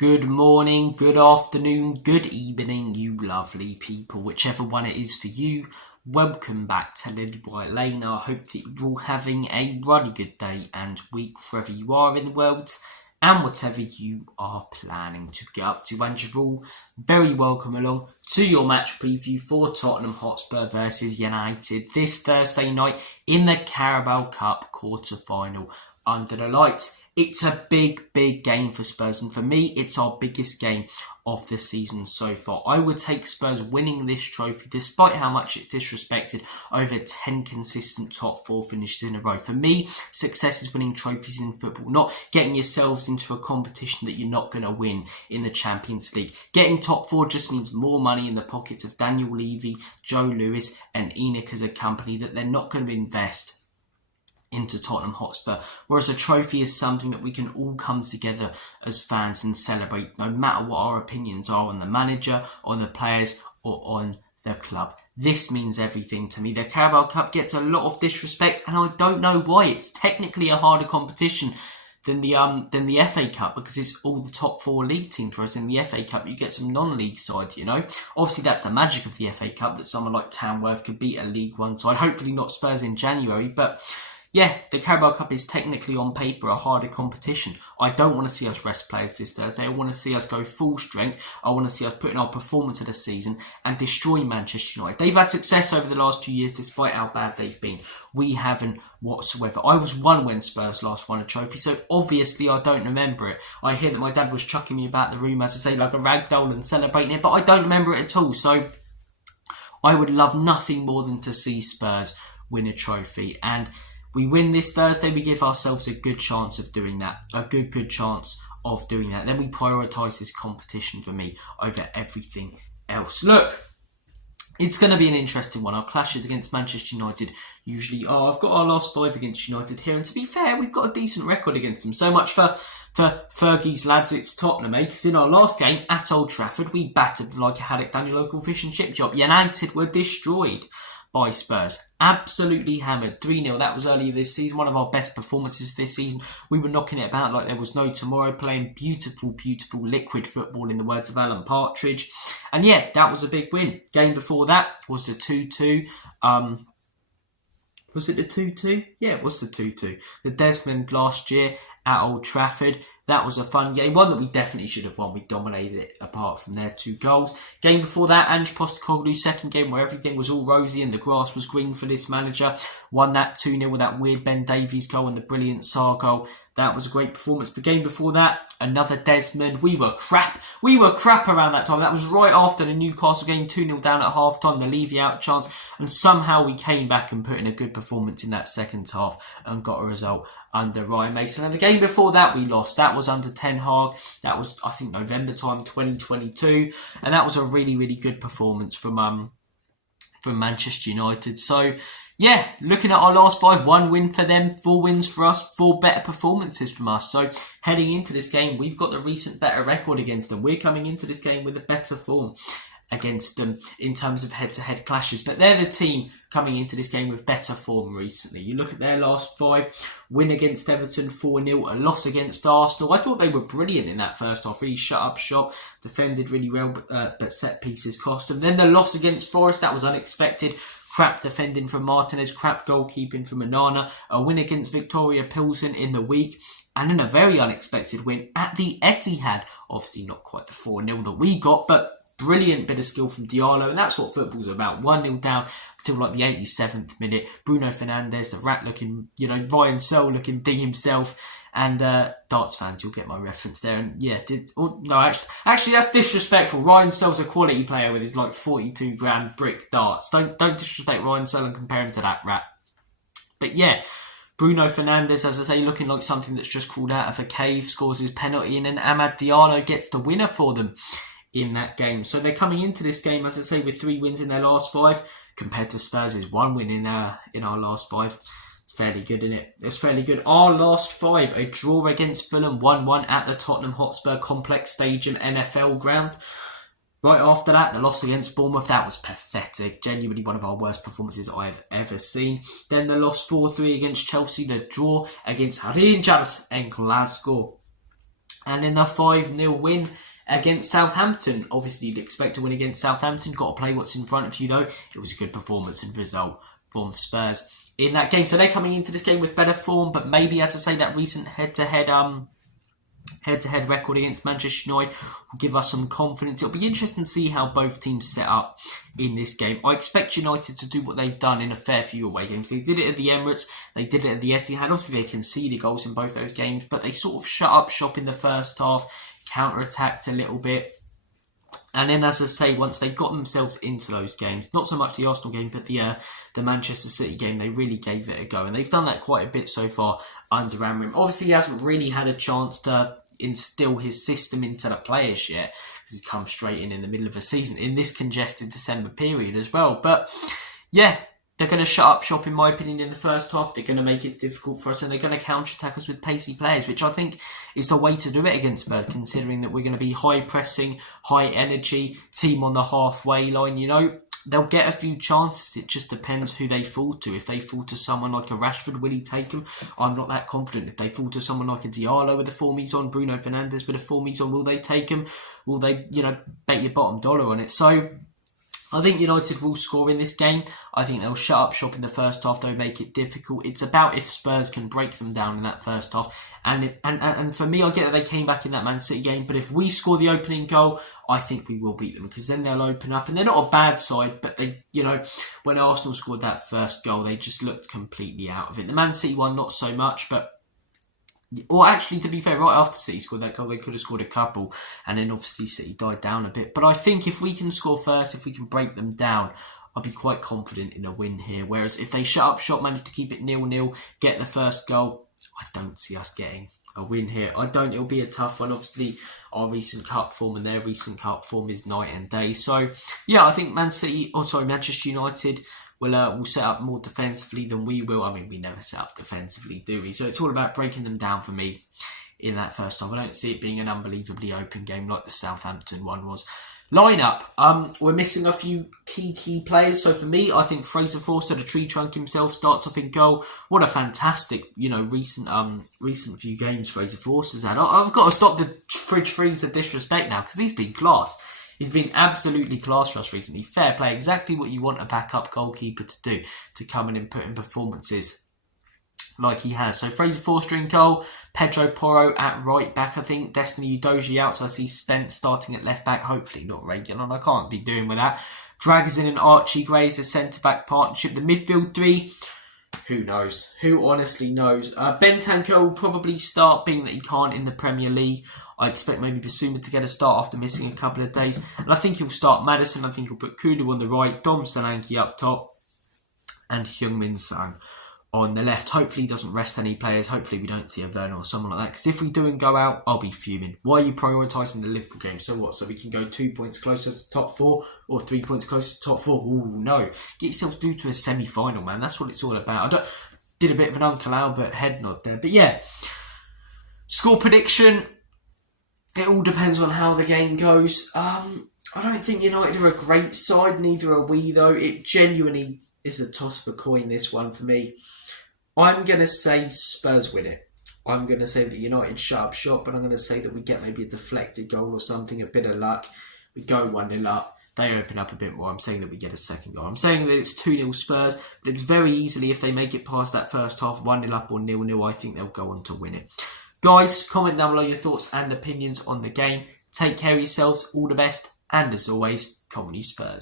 Good morning, good afternoon, good evening, you lovely people, whichever one it is for you. Welcome back to Lilywhite Lane. I hope that you're all having a really good day and week wherever you are in the world and whatever you are planning to get up to. And you're all very welcome along to your match preview for Tottenham Hotspur versus United this Thursday night in the Carabao Cup quarter-final under the lights. It's a big game for Spurs, and for me, it's our biggest game of the season so far. I would take Spurs winning this trophy, despite how much it's disrespected, over 10 consistent top four finishes in a row. For me, success is winning trophies in football, not getting yourselves into a competition that you're not going to win in the Champions League. Getting top four just means more money in the pockets of Daniel Levy, Joe Lewis, and Enoch as a company that they're not going to invest into Tottenham Hotspur, whereas a trophy is something that we can all come together as fans and celebrate, no matter what our opinions are on the manager, on the players, or on the club. This means everything to me. The Carabao Cup gets a lot of disrespect, and I don't know why. It's technically a harder competition than the FA Cup, because it's all the top four league teams, whereas in the FA Cup you get some non-league sides, you know. Obviously that's the magic of the FA Cup, that someone like Tamworth could beat a League One side, hopefully not Spurs in January, but yeah, the Carabao Cup is technically on paper a harder competition. I don't want to see us rest players this Thursday. I want to see us go full strength. I want to see us put in our performance of the season and destroy Manchester United. They've had success over the last 2 years despite how bad they've been. We haven't whatsoever. I was one when Spurs last won a trophy, so obviously I don't remember it. I hear that my dad was chucking me about the room, as I say, like a rag doll and celebrating it, but I don't remember it at all. So I would love nothing more than to see Spurs win a trophy, and we win this Thursday, we give ourselves a good chance of doing that. A good chance of doing that. Then we prioritise this competition for me over everything else. Look, it's going to be an interesting one. Our clashes against Manchester United usually are. I've got our last 5 against United here, and to be fair, we've got a decent record against them. So much for Fergie's lads, it's Tottenham, because in our last game at Old Trafford, we battered like a haddock down your local fish and chip shop. United were destroyed by Spurs. Absolutely hammered. 3-0. That was earlier this season. One of our best performances this season. We were knocking it about like there was no tomorrow, playing beautiful liquid football in the words of Alan Partridge. And yeah, that was a big win. Game before that was the 2-2. Was it the 2-2? Yeah, it was the 2-2. The Desmond last year at Old Trafford. That was a fun game. One that we definitely should have won. We dominated it apart from their 2 goals. Game before that, Ange Postecoglou's second game where everything was all rosy and the grass was green for this manager. Won that 2-0 with that weird Ben Davies goal and the brilliant Sarr goal. That was a great performance. The game before that, another Desmond. We were crap. We were crap around that time. That was right after the Newcastle game, 2-0 down at half-time, the Levy out chance. And somehow we came back and put in a good performance in that second half and got a result under Ryan Mason. And the game before that we lost. That was under Ten Hag. That was, I think, November time 2022. And that was a really good performance from Manchester United. So yeah, looking at our last 5, 1 win for them, 4 wins for us, 4 better performances from us. So heading into this game, we've got the recent better record against them. We're coming into this game with a better form against them in terms of head-to-head clashes. But they're the team coming into this game with better form recently. You look at their last 5, win against Everton 4-0, a loss against Arsenal. I thought they were brilliant in that first half, really shut up shop, defended really well, but set pieces cost them. Then the loss against Forest, that was unexpected. Crap defending from Martinez, crap goalkeeping from Onana, a win against Victoria Pilsen in the week, and then a very unexpected win at the Etihad. Obviously not quite the 4-0 that we got, but brilliant bit of skill from Diallo, and that's what football's about. 1-0 down until like the 87th minute. Bruno Fernandes, the rat looking, Ryan Searle looking thing himself. And darts fans, you'll get my reference there. And yeah, actually that's disrespectful. Ryan Searle's a quality player with his like 42 grand brick darts. Don't disrespect Ryan Searle and compare him to that rat. But yeah, Bruno Fernandes, as I say, looking like something that's just crawled out of a cave, scores his penalty, and then Amad Diallo gets the winner for them in that game. So they're coming into this game, as I say, with 3 wins in their last 5, compared to Spurs' 1 win in our last 5. It's fairly good, isn't it? It's fairly good. Our last 5, a draw against Fulham, 1-1 at the Tottenham Hotspur Complex Stadium NFL ground. Right after that, the loss against Bournemouth, that was pathetic. Genuinely one of our worst performances I've ever seen. Then the loss 4-3 against Chelsea, the draw against Rangers in Glasgow. And in the 5-0 win against Southampton, obviously you'd expect to win against Southampton. Got to play what's in front of you though. It was a good performance and result from Spurs in that game. So they're coming into this game with better form, but maybe, as I say, that recent head-to-head record against Manchester United will give us some confidence. It'll be interesting to see how both teams set up in this game. I expect United to do what they've done in a fair few away games. They did it at the Emirates, they did it at the Etihad. Obviously they conceded goals in both those games, but they sort of shut up shop in the first half, counter-attacked a little bit. And then, as I say, once they got themselves into those games, not so much the Arsenal game, but the Manchester City game, they really gave it a go. And they've done that quite a bit so far under Amorim. Obviously, he hasn't really had a chance to instill his system into the players yet, because he's come straight in the middle of a season, in this congested December period as well. But, yeah, they're going to shut up shop, in my opinion, in the first half. They're going to make it difficult for us, and they're going to counter-attack us with pacey players, which I think is the way to do it against Spurs, considering that we're going to be high-pressing, high-energy, team on the halfway line, you know. They'll get a few chances. It just depends who they fall to. If they fall to someone like a Rashford, will he take them? I'm not that confident. If they fall to someone like a Diallo with the form he's on, Bruno Fernandes with the form he's on, will they take him? Will they, bet your bottom dollar on it? So I think United will score in this game. I think they'll shut up shop in the first half. They'll make it difficult. It's about if Spurs can break them down in that first half. And for me, I get that they came back in that Man City game, but if we score the opening goal, I think we will beat them, because then they'll open up. And they're not a bad side, but they, when Arsenal scored that first goal, they just looked completely out of it. The Man City one, not so much, but... Or actually, to be fair, right after City scored that goal, they could have scored a couple, and then obviously City died down a bit. But I think if we can score first, if we can break them down, I'll be quite confident in a win here. Whereas if they shut up shop, manage to keep it 0-0, get the first goal, I don't see us getting a win here. It'll be a tough one. Obviously, our recent cup form and their recent cup form is night and day. So, yeah, I think Manchester United will set up more defensively than we will. I mean, we never set up defensively, do we? So it's all about breaking them down for me in that first half. I don't see it being an unbelievably open game like the Southampton one was. Lineup. We're missing a few key players. So for me, I think Fraser Forster, the tree trunk himself, starts off in goal. What a fantastic, recent few games Fraser Forster's had. I've got to stop the fridge freezer disrespect now, because he's been class. He's been absolutely class for us recently. Fair play. Exactly what you want a backup goalkeeper to do, to come in and put in performances like he has. So Fraser Forster in goal, Pedro Porro at right back, I think. Destiny Udogie out, so I see Spence starting at left back. Hopefully not regular, and I can't be doing with that. Dragazin and Archie Gray is the centre-back partnership. The midfield three, who knows? Who honestly knows? Bentancur will probably start, being that he can't in the Premier League. I expect maybe Basuma to get a start after missing a couple of days. And I think he'll start Maddison. I think he'll put Kudu on the right, Dom Solanke up top, and Heung-min Son on the left. Hopefully he doesn't rest any players. Hopefully we don't see a Werner or someone like that. Because if we do and go out, I'll be fuming. Why are you prioritising the Liverpool game? So what? So we can go 2 points closer to top 4 or 3 points closer to top 4? Ooh, no. Get yourself through to a semi-final, man. That's what it's all about. Did a bit of an Uncle Albert head nod there. But yeah. Score prediction. It all depends on how the game goes. I don't think United are a great side. Neither are we, though. It genuinely is a toss for coin, this one, for me. I'm going to say Spurs win it. I'm going to say that United shut up shop, but I'm going to say that we get maybe a deflected goal or something, a bit of luck. We go 1-0 up. They open up a bit more. I'm saying that we get a second goal. I'm saying that it's 2-0 Spurs, but it's very easily, if they make it past that first half, 1-0 up or 0-0, I think they'll go on to win it. Guys, comment down below your thoughts and opinions on the game. Take care of yourselves. All the best. And as always, come on you Spurs.